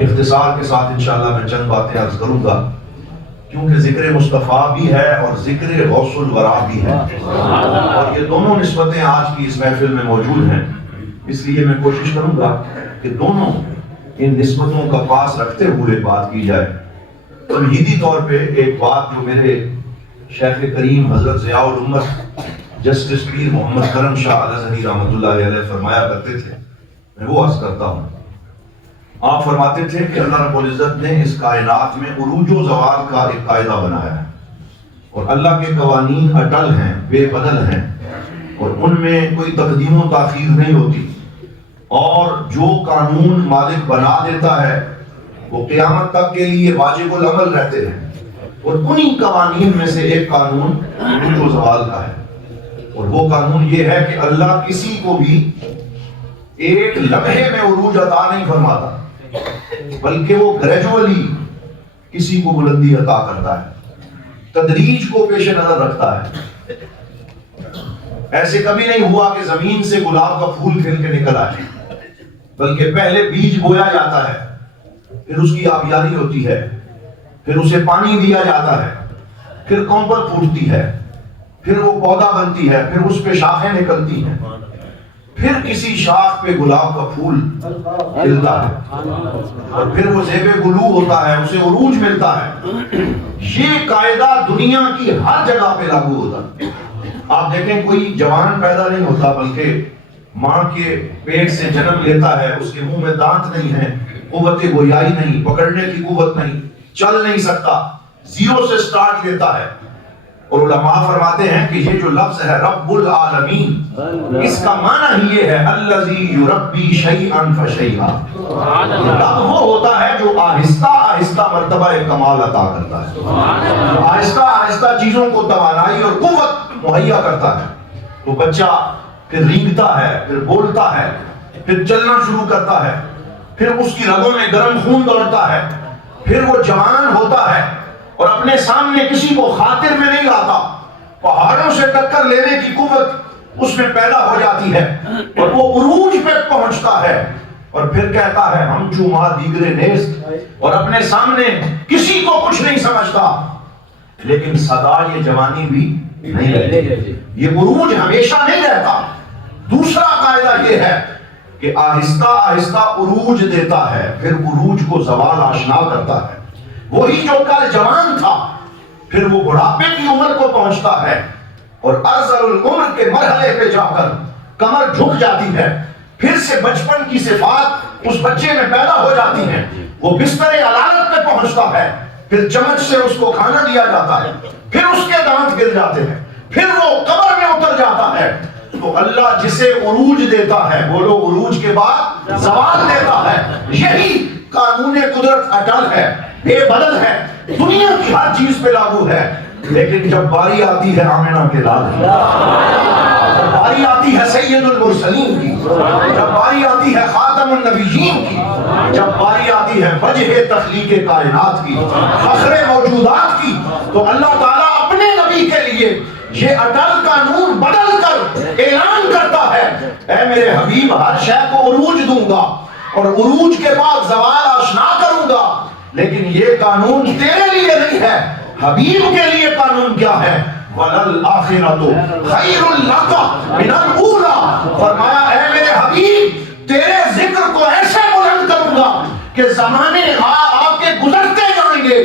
اختصار کے ساتھ انشاءاللہ میں چند باتیں عرض کروں گا، کیونکہ ذکر مصطفیٰ بھی ہے اور ذکر غوث الورا بھی ہے، اور یہ دونوں نسبتیں آج کی اس محفل میں موجود ہیں، اس لیے میں کوشش کروں گا کہ دونوں ان نسبتوں کا پاس رکھتے ہوئے بات کی جائے۔ تمہیدی طور پہ ایک بات جو میرے شیخ کریم حضرت ضیاء الامت جسٹس پیر محمد کرم شاہ الازہری رحمۃ اللہ علیہ فرمایا کرتے تھے، میں وہ عرض کرتا ہوں۔ آپ فرماتے تھے کہ اللہ رب العزت نے اس کائنات میں عروج و زوال کا ایک قاعدہ بنایا ہے، اور اللہ کے قوانین اٹل ہیں، بے بدل ہیں، اور ان میں کوئی تقدیم و تاخیر نہیں ہوتی، اور جو قانون مالک بنا دیتا ہے وہ قیامت تک کے لیے واجب العمل رہتے ہیں، اور انہی قوانین میں سے ایک قانون عروج و زوال کا ہے، اور وہ قانون یہ ہے کہ اللہ کسی کو بھی ایک لمحے میں عروج عطا نہیں فرماتا، بلکہ وہ گریجولی کسی کو بلندی عطا کرتا ہے، تدریج کو پیش نظر رکھتا ہے۔ ایسے کبھی نہیں ہوا کہ زمین سے گلاب کا پھول کھل کے نکل آئے، بلکہ پہلے بیج بویا جاتا ہے، پھر اس کی آبیاری ہوتی ہے، پھر اسے پانی دیا جاتا ہے، پھر کونپل پھوٹتی ہے، پھر وہ پودا بنتی ہے، پھر اس پہ شاخیں نکلتی ہیں، پھر کسی شاخ پہ گلاب کا پھول کھلتا ہے، اور پھر وہ زیب گلو ہوتا ہے، اسے عروج ملتا ہے۔ یہ قاعدہ دنیا کی ہر جگہ پہ لاگو ہوتا ہے۔ آپ دیکھیں کوئی جوان پیدا نہیں ہوتا، بلکہ ماں کے پیٹ سے جنم لیتا ہے، اس کے منہ میں دانت نہیں ہے، قوت گویائی نہیں، پکڑنے کی قوت نہیں، چل نہیں سکتا، زیرو سے سٹارٹ لیتا ہے۔ اور علماء فرماتے ہیں کہ یہ جو لفظ ہے رب العالمین، اس کا معنی ہی یہ ہے الذی یربی شیئا فشیئا، رب وہ ہوتا ہے جو آہستہ آہستہ مرتبہ کمال عطا کرتا ہے، آہستہ آہستہ چیزوں کو توانائی اور قوت مہیا کرتا ہے۔ تو بچہ پھر رینگتا ہے، پھر بولتا ہے، پھر چلنا شروع کرتا ہے، پھر اس کی رگوں میں گرم خون دوڑتا ہے، پھر وہ جوان ہوتا ہے، اور اپنے سامنے کسی کو خاطر میں نہیں لاتا، پہاڑوں سے ٹکر لینے کی قوت اس میں پیدا ہو جاتی ہے، اور وہ عروج پہ پہنچتا ہے، اور پھر کہتا ہے ہم چوما دیگرے نیست، اور اپنے سامنے کسی کو کچھ نہیں سمجھتا۔ لیکن سدا یہ جوانی بھی نہیں رہتی، یہ عروج ہمیشہ نہیں رہتا۔ دوسرا قاعدہ یہ ہے کہ آہستہ آہستہ عروج دیتا ہے، پھر عروج کو زوال آشنا کرتا ہے۔ وہی جو کل جوان تھا، پھر وہ بڑھاپے کی عمر کو پہنچتا ہے، اور ارذل العمر کے مرحلے پہ جا کر کمر جھک جاتی ہے، پھر سے بچپن کی صفات اس بچے میں پیدا ہو جاتی ہیں، وہ بستر علالت پہ پہنچتا ہے، پھر چمچ سے اس کو کھانا دیا جاتا ہے، پھر اس کے دانت گر جاتے ہیں، پھر وہ قبر میں اتر جاتا ہے۔ تو اللہ جسے عروج دیتا ہے، بولو عروج کے بعد زوال دیتا ہے۔ یہی قانون قدرت اٹل ہے، بے بدل ہے، دنیا کی ہر چیز پہ لاگو ہے۔ لیکن جب باری آتی ہے آمنہ کے لال کی، جب باری آتی ہے سید المرسلین کی، جب باری آتی ہے خاتم النبیین کی، جب باری آتی ہے وجہ تخلیق کائنات کی، فخر موجودات کی، تو اللہ تعالیٰ اپنے نبی کے لیے یہ اٹل قانون بدل کر اعلان کرتا ہے، اے میرے حبیب ہر شے کو عروج دوں گا، اور عروج کے بعد زوال آشنا کروں گا، لیکن یہ قانون تیرے لیے نہیں ہے۔ حبیب کے لیے قانون کیا ہے؟ وَلَلْآخِرَةُ خَيْرٌ لَكَ مِنَ الْأُولَى، فرمایا اے میرے حبیب تیرے ذکر کو ایسے بلند کروں گا کہ زمانے آپ کے گزرتے جائیں گے،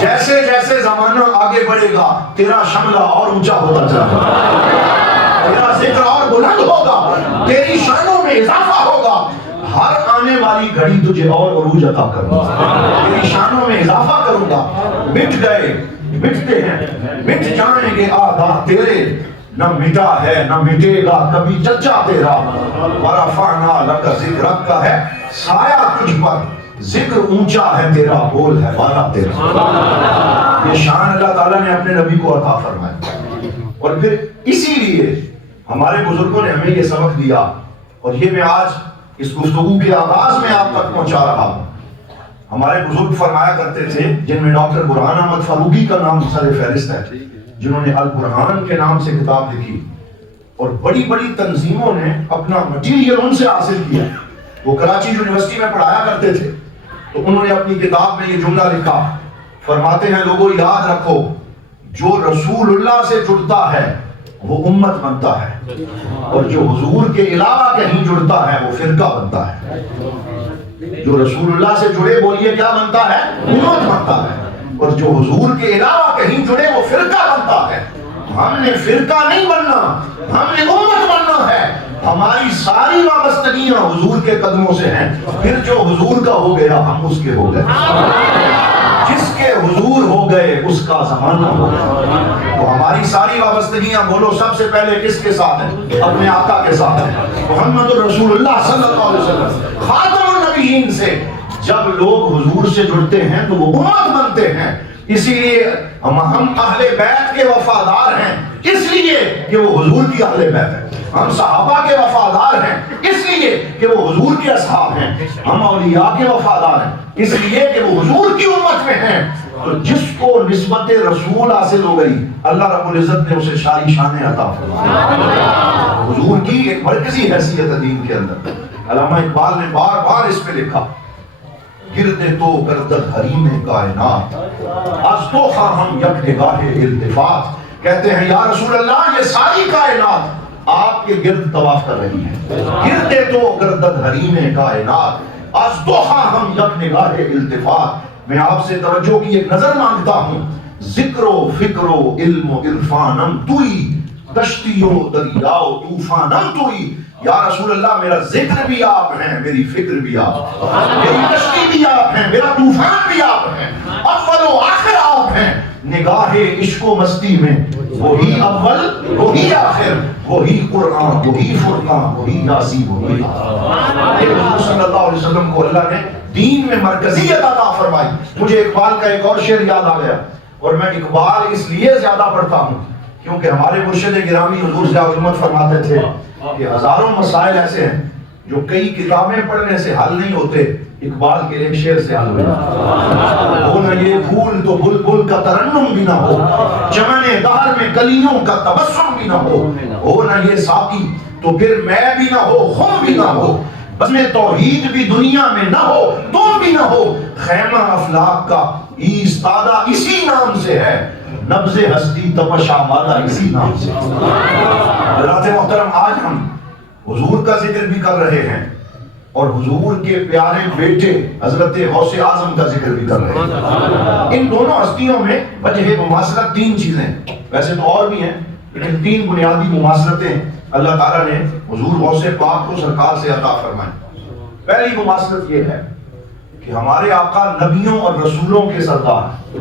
جیسے جیسے زمانہ آگے بڑھے گا تیرا شملہ اور اونچا ہوتا جائے گا، تیرا ذکر اور بلند ہوگا، تیری شانوں میں اضافہ ہوگا، ہر آنے والی گھڑی تجھے اور عروج عطا کروں گا، تیری شانوں میں اضافہ کروں گا۔ مٹ گئے مٹتے ہیں، مٹ جائیں گے آدھا تیرے، نہ مٹا ہے نہ مٹے گا کبھی چچا تیرا، وَرَفَعْنَا لَكَ ذِكْرَكَ کا ہے سایہ تجھ پر، ذکر اونچا ہے تیرا، بول ہے بالا تیرا۔ یہ شان اللہ تعالیٰ نے اپنے نبی کو عطا فرمایا، اور پھر اسی لیے ہمارے بزرگوں نے ہمیں یہ سبق دیا، اور یہ میں آج اس گفتگو کے آغاز میں آپ تک پہنچا رہا ہوں۔ ہمارے بزرگ فرمایا کرتے تھے، جن میں ڈاکٹر برہان احمد فاروقی کا نام سر فہرست ہے، جنہوں نے البرہان کے نام سے کتاب لکھی، اور بڑی بڑی تنظیموں نے اپنا مٹیریل ان سے حاصل کیا۔ وہ کراچی یونیورسٹی میں پڑھایا کرتے تھے، تو انہوں نے اپنی کتاب میں یہ جملہ لکھا، فرماتے ہیں لوگوں یاد رکھو جو رسول اللہ سے جڑتا ہے وہ امت بنتا ہے، اور جو حضور کے علاوہ کہیں جڑتا ہے وہ فرقہ بنتا ہے۔ جو رسول اللہ سے جڑے بولیے کیا بنتا ہے؟ امت بنتا ہے، اور جو حضور کے علاوہ کہیں جڑے وہ فرقہ بنتا ہے۔ ہم نے فرقہ نہیں بننا، ہم نے امت بننا ہے۔ ہماری ساری وابستگیاں حضور کے قدموں سے ہیں، پھر جو حضور کا ہو گیا ہم اس کے ہو گئے، جس کے حضور ہو گئے اس کا زمانہ ہو گیا۔ تو ہماری ساری وابستگیاں بولو سب سے پہلے کس کے ساتھ ہیں؟ اپنے آقا کے ساتھ ہیں، محمد رسول اللہ صلی اللہ علیہ وسلم خاتم النبیین سے۔ جب لوگ حضور سے جڑتے ہیں تو وہ امت بنتے ہیں، اسی لیے ہم اہل بیت کے وفادار ہیں، اس لیے کہ وہ حضور کی اہل بیت ہیں۔ ہم صحابہ کے وفادار ہیں اس لیے کہ وہ حضور کے اصحاب ہیں۔ ہم اولیاء کے وفادار ہیں اس لیے کہ وہ حضور کی امت میں ہیں۔ تو جس کو نسبت رسول حاصل ہو گئی اللہ رب العزت نے اسے شاری شان عطا فرمائی۔ حضور کی ایک مرکزی حیثیت ہے دین کے اندر۔ علامہ اقبال نے بار بار اس پہ لکھا، گردے تو گردد حریم کائنات، از تو خواہم یک نگاہ التفات۔ کہتے ہیں یا رسول اللہ یہ ساری کائنات آپ کے گرد طواف کر رہی ہے، گردے تو گردد حریم کائنات، از تو خواہم یک نگاہ التفات۔ میں آپ سے توجہ کی ایک نظر مانگتا ہوں، ذکر و فکر و علم و عرفانم توئی، کشتی و دریا و طوفانم توئی۔ یا رسول اللہ میرا ذکر بھی آپ ہیں، میری فکر بھی آپ ہیں، میری کشتی بھی آپ ہیں، میرا طوفان بھی آپ ہیں، اول و آخر آپ ہیں۔ نگاہ عشق و مستی میں وہی اول وہی آخر، وہی قرآن وہی فرقان وہی یاسین وہی حضور صلی اللہ علیہ وسلم کو اللہ نے دین میں مرکزیت عطا فرمائی۔ مجھے اقبال کا ایک اور شعر یاد آ گیا، اور میں اقبال اس لیے زیادہ پڑھتا ہوں کیونکہ ہمارے مرشد گرامی حضور ضیاء الحمد فرماتے تھے کہ ہزاروں مسائل ایسے ہیں جو کئی کتابیں پڑھنے سے حل نہیں ہوتے، اقبال کے ایک شعر سے حل ہوتا۔ ہو نہ یہ پھول تو بلبل کا ترنم بھی نہ ہو، چمن دہر میں کلیوں کا تبسم بھی نہ ہو نہ یہ ساقی تو پھر میں بھی نہ ہو، خم بھی نہ ہو، بزم توحید بھی دنیا میں نہ ہو، تم بھی نہ ہو، خیمہ افلاک کا ایستادہ اسی نام سے ہے، نبض ہستی تپش آمادہ اسی نام سے۔ حضرات محترم آج ہم حضور کا ذکر بھی کر رہے ہیں اور حضور کے پیارے بیٹے حضرت غوث اعظم کا ذکر بھی کر رہے ہیں۔ ان دونوں ہستیوں میں وجہ مماثلت تین چیزیں، ویسے تو اور بھی ہیں لیکن تین بنیادی مماثلتیں اللہ تعالیٰ نے حضور غوث پاک کو سرکار سے عطا فرمائیں۔ پہلی مماثلت یہ ہے کہ ہمارے آقا نبیوں اور رسولوں کے سردار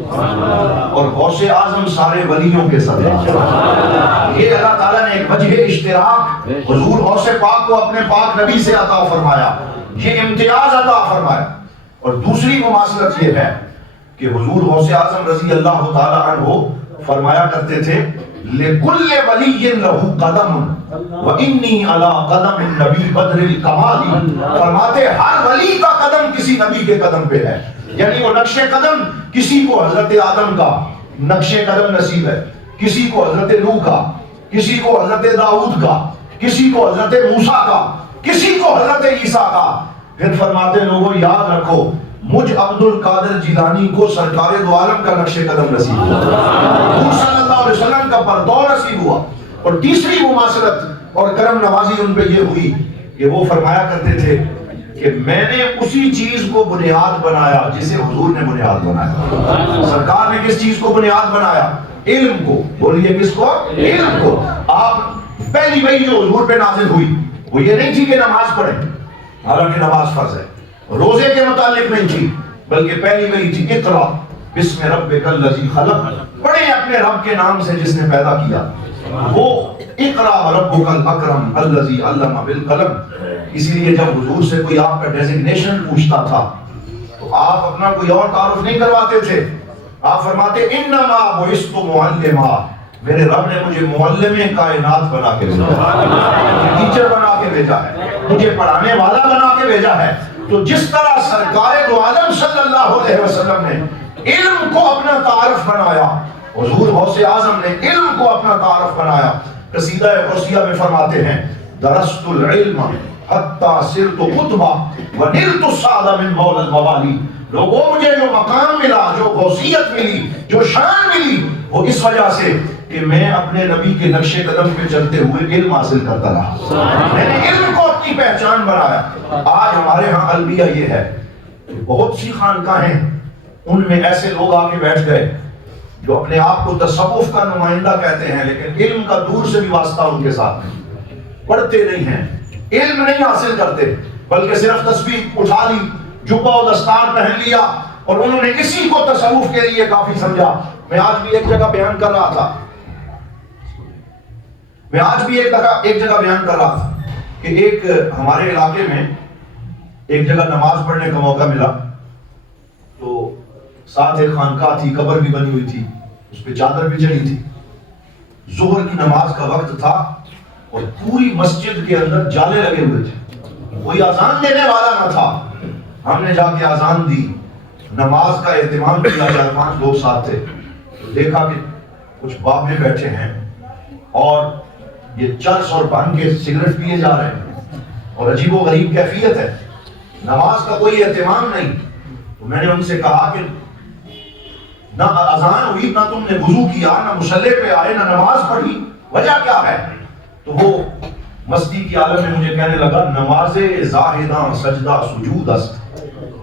اور غوث اعظم سارے ولیوں کے سردار۔ یہ اللہ تعالیٰ نے ایک وجہ اشتراک حضور غوث پاک کو اپنے پاک نبی سے عطا فرمایا، یہ امتیاز عطا فرمایا۔ اور دوسری مماثلت یہ ہے کہ حضور غوث اعظم رضی اللہ تعالیٰ عنہ فرمایا کرتے تھے لِكُلِّ وَلِيٍّ لَهُ قَدَمٌ وَإِنِّي عَلَىٰ قَدَمِ النَّبِي بَدْرِ الْكَمَالِ۔ فرماتے ہر ولی کا قدم کسی نبی کے قدم پہ ہے، یعنی وہ نقش قدم کسی کو حضرت آدم کا نقش قدم نصیب ہے، کسی کو حضرت نوح کا، کسی کو حضرت داؤد کا، کسی کو حضرت موسیٰ کا، کسی کو حضرت عیسیٰ کا۔ پھر فرماتے لوگوں یاد رکھو مجھ عبد القادر جیلانی کو سرکار دو عالم کا نقش قدم نصیب ہوا، حضور صلی اللہ علیہ وسلم کا پردو نصیب ہوا۔ اور تیسری مماثلت اور کرم نوازی ان پہ یہ ہوئی کہ وہ فرمایا کرتے تھے کہ میں نے اسی چیز کو بنیاد بنایا جسے حضور نے بنیاد بنایا۔ سرکار نے کس چیز کو بنیاد بنایا؟ علم کو۔ بولیے کس کو؟ علم کو۔ آپ پہلی وحی جو حضور پہ نازل ہوئی وہ یہ نہیں تھی کہ نماز پڑھیں، حالانکہ نماز فرض ہے، روزے کے متعلق نہیں تھی، بلکہ پہلی وحی تھی اقرا بسم ربک الذی خلق، پڑھیں اپنے رب کے نام سے جس نے پیدا کیا۔ وہ اقرا ربک الاکرم الذی علم بالقلم۔ اسی لیے جب حضور سے کوئی آپ کا ڈیزگنیشن پوچھتا تھا تو آپ اپنا کوئی اور تعارف نہیں کرواتے تھے، آپ فرماتے انما بعثت معلما، میرے رب نے مجھے معلم کائنات بنا کے بھیجا ہے، ٹیچر بنا کے بھیجا ہے، مجھے پڑھانے والا بنا کے بھیجا ہے۔ تو جس طرح سرکار دو عالم صلی اللہ علیہ وسلم نے علم کو اپنا تعارف بنایا، حضور غوث اعظم نے علم کو اپنا تعارف بنایا۔ قصیدہ غوثیہ میں فرماتے ہیں درست العلم حتی صرت قطبہ ونلت السعد من مولا الموالی. لوگوں مجھے جو مقام ملا، جو غوثیت ملی، جو شان ملی، وہ اس وجہ سے کہ میں اپنے نبی کے نقش قدم پہ چلتے ہوئے علم حاصل کرتا رہا. میں نے علم کو اپنی پہچان بنایا. آج ہمارے ہاں المیہ یہ ہے کہ بہت سی خانقاہیں ہیں، ان میں ایسے لوگ آ کے بیٹھ گئے جو اپنے آپ کو تصوف کا نمائندہ کہتے ہیں، لیکن علم کا دور سے بھی واسطہ ان کے ساتھ نہیں. پڑھتے نہیں ہیں، علم نہیں حاصل کرتے، بلکہ صرف تسبیح اٹھا لی، جبہ و دستار پہن لیا، اور انہوں نے اسی کو تصوف کے لیے کافی سمجھا. میں آج بھی ایک جگہ بیان کر رہا تھا کہ ایک ہمارے علاقے میں ایک جگہ نماز پڑھنے کا موقع ملا، تو ساتھ ایک خانقاہ تھی، قبر بھی بنی ہوئی تھی، اس پہ چادر بھی چڑھی تھی. ظہر کی نماز کا وقت تھا اور پوری مسجد کے اندر جالے لگے ہوئے تھے، کوئی اذان دینے والا نہ تھا. ہم نے جا کے اذان دی، نماز کا اہتمام کیا، 4-5 لوگ ساتھ تھے. دیکھا کہ کچھ بابے بیٹھے ہیں اور یہ چرس اور بھنگ کے سگریٹ پیے جا رہے ہیں، اور عجیب و غریب کیفیت ہے، نماز کا کوئی اہتمام نہیں. تو میں نے ان سے کہا کہ نہ اذان ہوئی، نہ تم نے وضو کیا، نہ مصلی پہ آئے، نہ نماز پڑھی، وجہ کیا ہے؟ تو وہ مستی کی عالم میں مجھے کہنے لگا، نماز زاہداں سجدہ سجود است،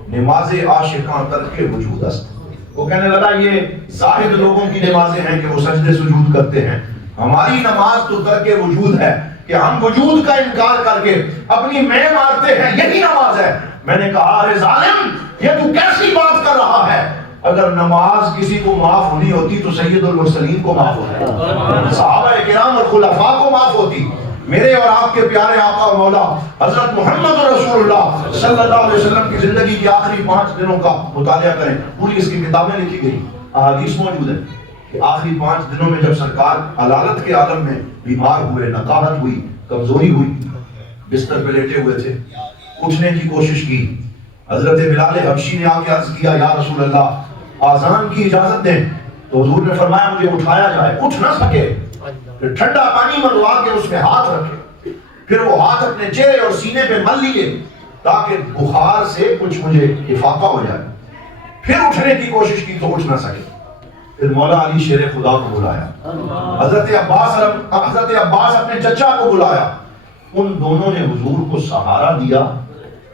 نماز عاشقاں ترک وجود است. وہ کہنے لگا یہ زاہد لوگوں کی نمازیں ہیں کہ وہ سجدے سجود کرتے ہیں، ہماری نماز تو ترک وجود ہے کہ ہم وجود کا انکار کر کے اپنی میں مارتے ہیں، یہی نماز ہے. میں نے کہا ارے ظالم، یہ تو کیسی بات کر رہا ہے؟ اگر نماز کسی کو معاف ہونی ہوتی تو سید المرسلین کو معاف ہوتی، صحابہ کرام اور خلفاء کو معاف ہوتی. میرے اور آپ کے پیارے آقا و مولا حضرت محمد رسول اللہ صلی اللہ علیہ وسلم کی زندگی کے آخری 5 دنوں کا مطالعہ کریں، پوری اس کی کتابیں لکھی گئی، احادیث موجود ہیں کہ آخری 5 دنوں میں جب سرکار علالت کے عالم میں بیمار ہوئے، نقاہت ہوئی، کمزوری ہوئی، بستر پہ لیٹے ہوئے تھے، اٹھنے کی کوشش کی. حضرت بلال حبشی نے آ کے عرض کیا یا رسول اللہ آذان کی اجازت دیں. تو حضور نے فرمایا مجھے اٹھایا جائے. اٹھ نہ سکے، پھر ٹھنڈا پانی منگوا کے اس میں ہاتھ رکھے، پھر وہ ہاتھ اپنے چہرے اور سینے پہ مل لیے تاکہ بخار سے کچھ مجھے افاقہ ہو جائے. پھر اٹھنے کی کوشش کی تو اٹھ نہ سکے. پھر مولا علی شیر خدا کو بلایا، حضرت عباس اپنے چچا کو بلایا. ان دونوں نے حضور کو سہارا دیا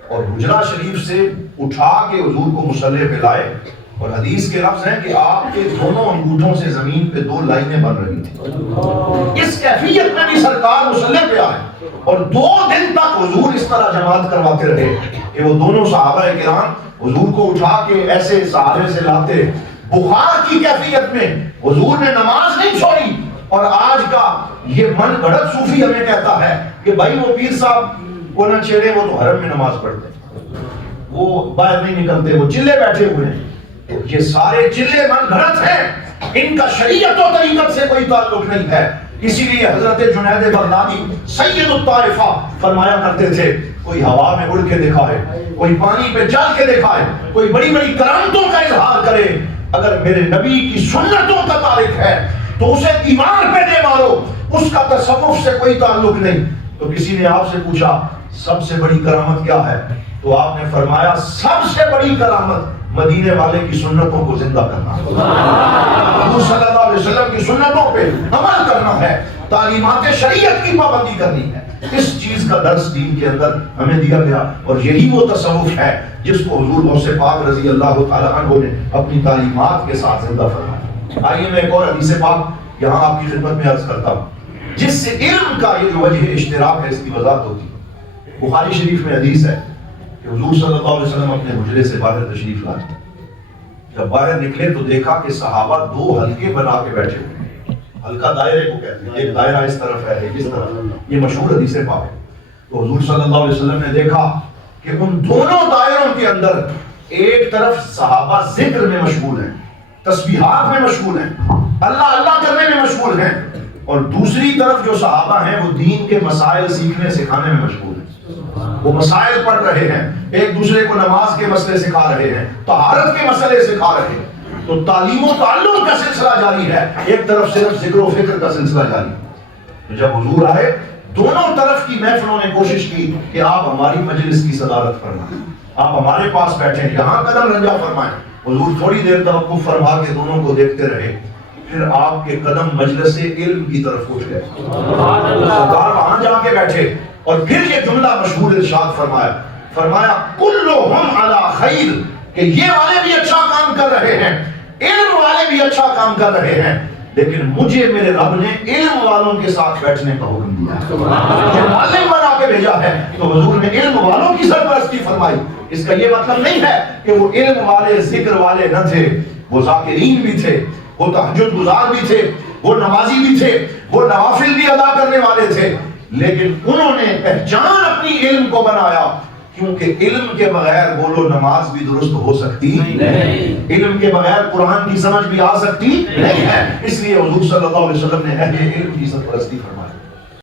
اور حجرہ شریف سے اٹھا کے حضور کو مصلی پہ لائے. اور حدیث کے لفظ ہیں کہ آپ کے دونوں انگوٹھوں سے زمین پہ 2 لائنیں بن رہی تھیں. اس کیفیت میں بھی سرکار مصلی پہ آئے اور 2 دن تک حضور اس طرح جماعت کرواتے رہے کہ وہ دونوں صحابہ کرام حضور کو اٹھا کے ایسے سہارے سے لاتے. بخار کی کیفیت میں حضور نے نماز نہیں چھوڑی. اور آج کا یہ من گھڑت صوفی ہمیں کہتا ہے کہ بھائی وہ پیر صاحب کو نہ چھیڑے، وہ تو حرم میں نماز پڑھتے ہیں، وہ باہر نہیں نکلتے، وہ چلے بیٹھے ہوئے ہیں. یہ سارے چلے من گھڑت ہیں، ان کا شریعت و طریقت سے کوئی تعلق نہیں ہے. اسی لیے حضرت جنید بغدادی سید الطائفہ فرمایا کرتے تھے، کوئی ہوا میں اڑ کے دکھائے، کوئی پانی پہ چل کے دکھائے، کوئی بڑی بڑی کرامتوں کا اظہار کرے، اگر میرے نبی کی سنتوں کا تعلق ہے تو اسے دیوار پہ دے مارو، اس کا تصوف سے کوئی تعلق نہیں. تو کسی نے آپ سے پوچھا سب سے بڑی کرامت کیا ہے؟ تو آپ نے فرمایا سب سے بڑی کرامت مدینے والے کی سنتوں کو زندہ کرنا، حضور صلی اللہ علیہ وسلم کی سنتوں پہ عمل کرنا ہے، تعلیمات شریعت کی پابندی کرنی ہے. اس چیز کا درس دین کے اندر ہمیں دیا گیا اور یہی وہ تصوف ہے جس کو حضور غوث پاک رضی اللہ تعالیٰ عنہ نے اپنی تعلیمات کے ساتھ زندہ فرمایا. آئیے میں ایک اور حدیث پاک یہاں آپ کی خدمت میں عرض کرتا ہوں جس سے علم کا یہ جو وجہ اشتراک ہے اس کی وضاحت ہوتی ہے. بخاری شریف میں حدیث ہے کہ حضور صلی اللہ علیہ وسلم اپنے حجرے سے باہر تشریف لائے. جب باہر نکلے تو دیکھا کہ صحابہ 2 حلقے بنا کے بیٹھے ہوئے. حلقہ دائرے کو کہتے ہیں، ایک دائرہ اس طرف ہے ایک اس طرف، یہ مشہور حدیث پاک ہے. تو حضور صلی اللہ علیہ وسلم نے دیکھا کہ ان دونوں دائروں کے اندر ایک طرف صحابہ ذکر میں مشغول ہیں، تسبیحات میں مشغول ہیں، اللہ اللہ کرنے میں مشغول ہیں، اور دوسری طرف جو صحابہ ہیں وہ دین کے مسائل سیکھنے سکھانے میں مشغول ہیں. وہ مسائل پڑھ رہے ہیں، ایک دوسرے کو نماز کے مسئلے سکھا رہے ہیں، طہارت کے مسئلے سکھا رہے ہیں. تو تعلیم و تعلم کا سلسلہ جاری ہے، ایک طرف صرف ذکر و فکر کا سلسلہ جاری ہے. جب حضور آئے دونوں طرف کی محفلوں نے کوشش کی کہ آپ ہماری مجلس کی صدارت فرمائیں، آپ ہمارے پاس بیٹھیں، یہاں قدم رنجا فرمائیں۔ حضور تھوڑی دیر توقف فرما کے دونوں کو دیکھتے رہے، پھر آپ کے قدم مجلس علم کی طرف اٹھ گئے، سرکار وہاں جا کے بیٹھے اور پھر یہ جملہ مشہور ارشاد فرمایا کلہم علی خیر، کہ یہ والے بھی اچھا کام کر رہے ہیں، علم والے بھی اچھا کام کر رہے ہیں، لیکن مجھے میرے رب نے علم والوں کے ساتھ بیٹھنے کا حکم دیا ہے، مجھے معلم بنا کے بھیجا ہے۔ تو حضور نے علم والوں کی سرپرستی فرمائی۔ اس کا یہ مطلب نہیں ہے کہ وہ علم والے ذکر والے نہ تھے، وہ ذاکرین بھی تھے، وہ تہجد گزار بھی تھے، وہ نمازی بھی تھے، وہ نوافل بھی ادا کرنے والے تھے، لیکن انہوں نے پہچان اپنی علم کو بنایا، کیونکہ علم کے بغیر بولو نماز بھی درست ہو سکتی نہیں، علم کے بغیر قرآن کی سمجھ بھی آ سکتی نہیں ہے۔ اس لیے حضور صلی اللہ علیہ وسلم نے اہل علم کی سرپرستی فرمائی۔